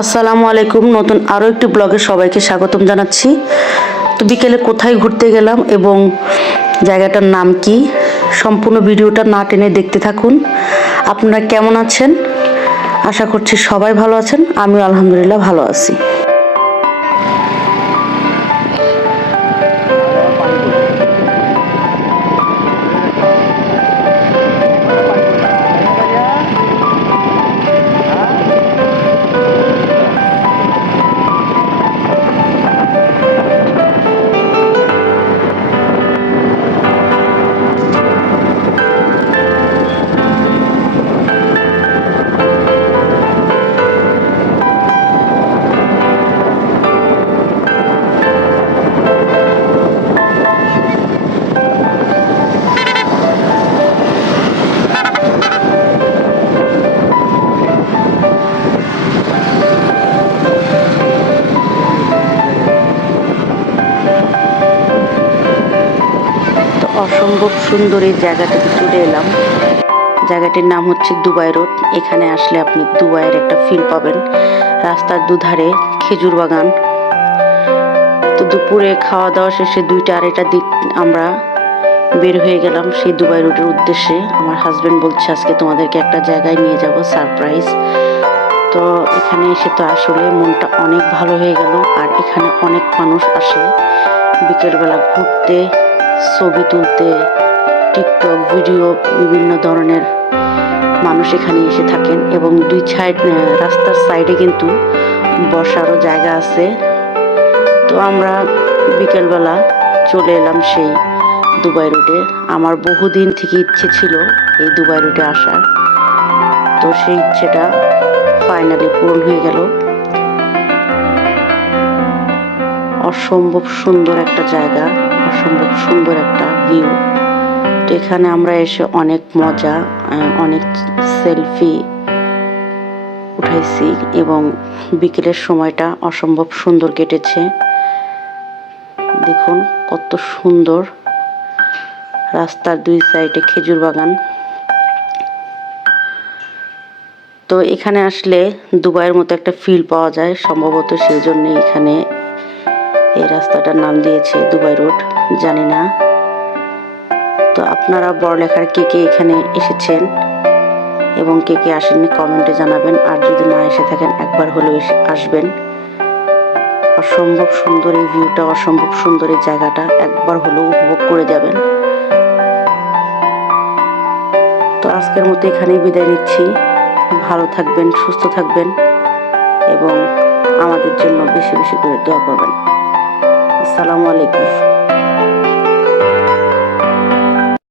আসসালামু আলাইকুম। নতুন আরও একটি ব্লগে সবাইকে স্বাগতম জানাচ্ছি। তো বিকেলে কোথায় ঘুরতে গেলাম এবং জায়গাটার নাম কি, সম্পূর্ণ ভিডিওটা না টেনে দেখতে থাকুন। আপনারা কেমন আছেন? আশা করছি সবাই ভালো আছেন। আমিও আলহামদুলিল্লাহ ভালো আছি। অসম্ভব সুন্দর এই জায়গাটাতে চলে এলাম। জায়গাটির নাম হচ্ছে দুবাই রোড। এখানে আসলে আপনি দুবাইয়ের একটা ফিল পাবেন। রাস্তার দুধারে খেজুর বাগান। তো দুপুরে খাওয়া দাওয়া শেষে দুইটা আড়াইটার দিক আমরা বের হয়ে গেলাম সেই দুবাই রোডের উদ্দেশ্যে। আমার হাজব্যান্ড বলছে, আজকে তোমাদেরকে একটা জায়গায় নিয়ে যাব সারপ্রাইজ তো এখানে এসে তো আসলে মনটা অনেক ভালো হয়ে গেল। আর এখানে অনেক মানুষ আসে। বিকেলবেলা ঘুরতে ছবি তুলতে, টিকটক, ভিডিও, বিভিন্ন ধরনের মানুষ এখানে এসে থাকেন এবং দুই সাইড রাস্তার সাইডে কিন্তু বসারও জায়গা আছে। তো আমরা বিকেলবেলা চলে এলাম সেই দুবাই রুটে। আমার বহুদিন থেকে ইচ্ছে ছিল এই দুবাই রুটে আসার। তো সেই ইচ্ছেটা ফাইনালি পূরণ হয়ে গেল। অসম্ভব সুন্দর একটা জায়গা। অসম্ভব সুন্দর একটা ভিউ তো এখানে আমরা এসে অনেক মজা অনেক সেলফি উঠাইছি এবং বিকেলের সময়টা অসম্ভব সুন্দর কেটেছে। দেখুন কত সুন্দর রাস্তার দুই সাইডে খেজুর বাগান। তো এখানে আসলে দুবাইয়ের মতো একটা ফিল পাওয়া যায়, সম্ভবত সেই জন্য এখানে এই রাস্তাটার নাম দিয়েছে দুবাই রোড, জানি না। তো আপনারা বড়লেখার কে কে এখানে এসেছেন এবং কে কে আসেননি কমেন্টে জানাবেন, আর যদি না এসে থাকেন, একবার হলেও আসবেন। অসম্ভব সুন্দর এই ভিউটা, অসম্ভব সুন্দর এই জায়গাটা, একবার হলেও উপভোগ করে যাবেন। তো আজকের মতো এখানেই বিদায় নিচ্ছি। ভালো থাকবেন, সুস্থ থাকবেন এবং আমাদের জন্য বেশি বেশি করে দোয়া করবেন। আসসালামু আলাইকুম।